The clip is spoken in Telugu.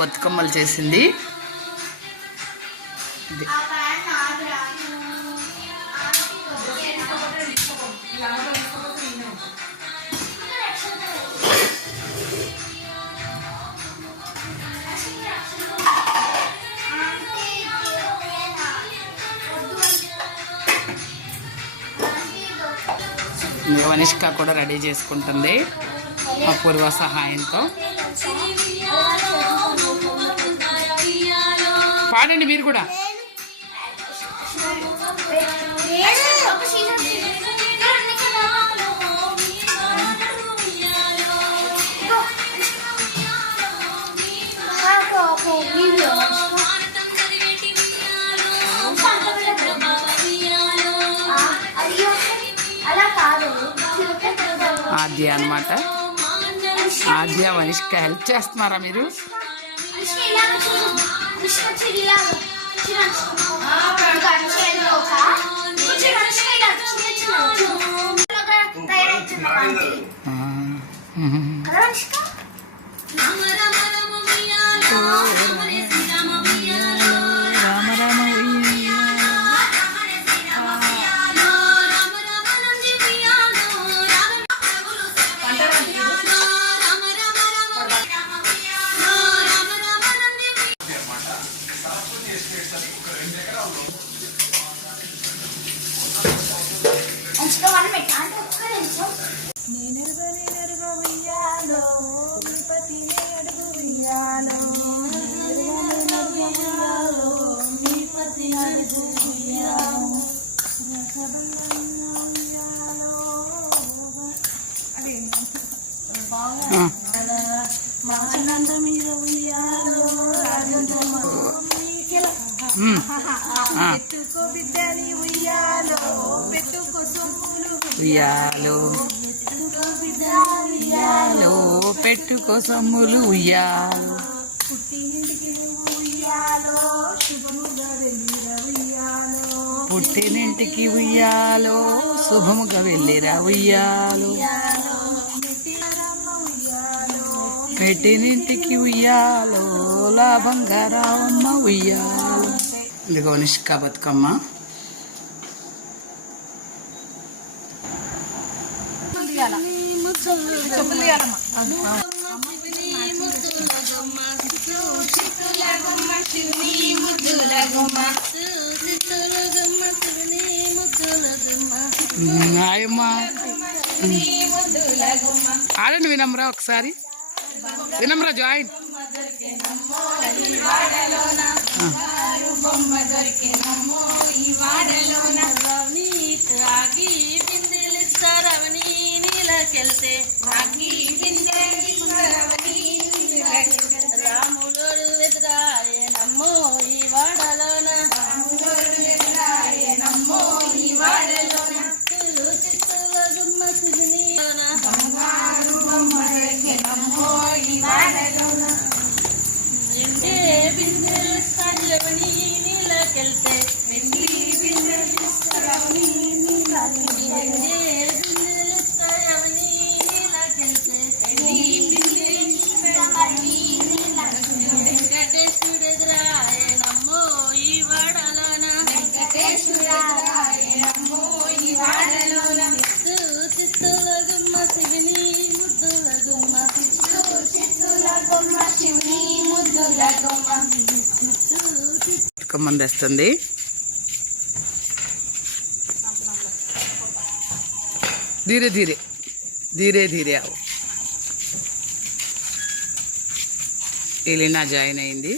బతుకమ్మలు చేసింది. వనిష్క కూడా రెడీ చేసుకుంటుంది అపూర్వ సహాయంతో. పాడండి మీరు కూడా. ఆద్య అన్నమాట. ఆద్య వనిష్క హెల్ప్ చేస్తున్నారా మీరు? ఉయ్యాలో పెట్టుకో సమ్ములు ఉయ్యాలో, పుట్టినింటికి ఉయ్యాలో శుభముగా వెళ్ళిరా ఉయ్యాలో, పెట్టినింటికి ఉయ్యాలో లాభంగా రావమ్మ ఉయ్యాలో. ఇదిగో నిష్క బతుకమ్మ. ఆడండి వినమ్రా ఒకసారి. వినమ్రా జాయిన్. రాముడు ఎదురాయనమ్మో ఈ వాడలోన, ఎదురాయనమ్మో ఈ వాడలోన, చిత్తుల గుమ్మ సుజనీలోన, ఈ వాడలోన, ఎండే బిందెలు సాగవని నీళ్ళకెళ్తే, ఎండి బిందెలు తీసుకురావని నీళ్ళకెళ్తే, ఎండే బిందెలు సాగవని నీళ్ళకెళ్తే, ఎండి బిందెలు తీసుకురావని వెంకటేశ్వరుడెదురాయనమ్మో ఈ వాడలోన, వెంకటేశ్వరుడెదురాయనమ్మో ఈ వాడలోన, చిత్తుల గుమ్మ శివుని ముద్దుల గుమ్మ, చిత్తుల గుమ్మ శివుని ముద్దుల గుమ్మ. బతుకమ్మని తెస్తుంది. ధీరే ధీరే ధీరే ధీరే. ఎలినా జాయిన్ అయింది.